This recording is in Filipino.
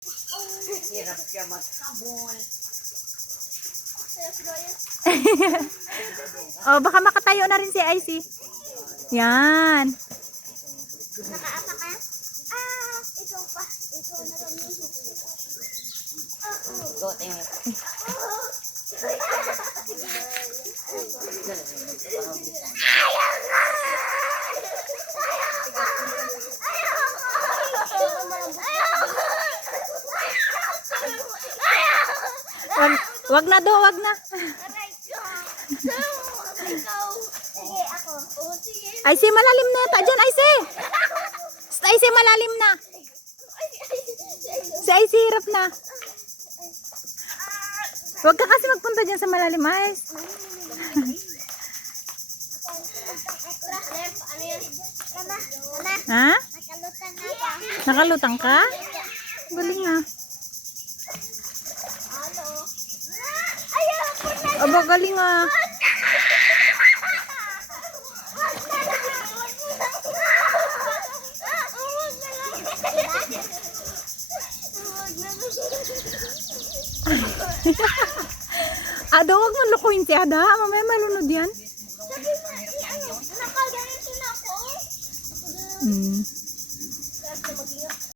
Hirap siya maghabol. Oh, baka makatayo na rin si Icy. Yan. Nakaapa ka? Ah, ikaw pa. Ikaw na lang yung Go, tingin. Wag na do, wag na. Sige, ako. Oo, sige. Icy, malalim na yata dyan, Icy. Icy, malalim na. Si Icy, hirap na. Wag ka kasi magpunta dyan sa malalim, Ice. Ano yan? Kama, kama. Ha? Nakalutang na ba? Nakalutang ka? Galing na. Halo. Ayaw ko na. Aba, galing ah. Ada, wag mo lukuin si Ada. Mamaya malunod yan. Sabi mo, ano, nakaganito na ako. Hmm.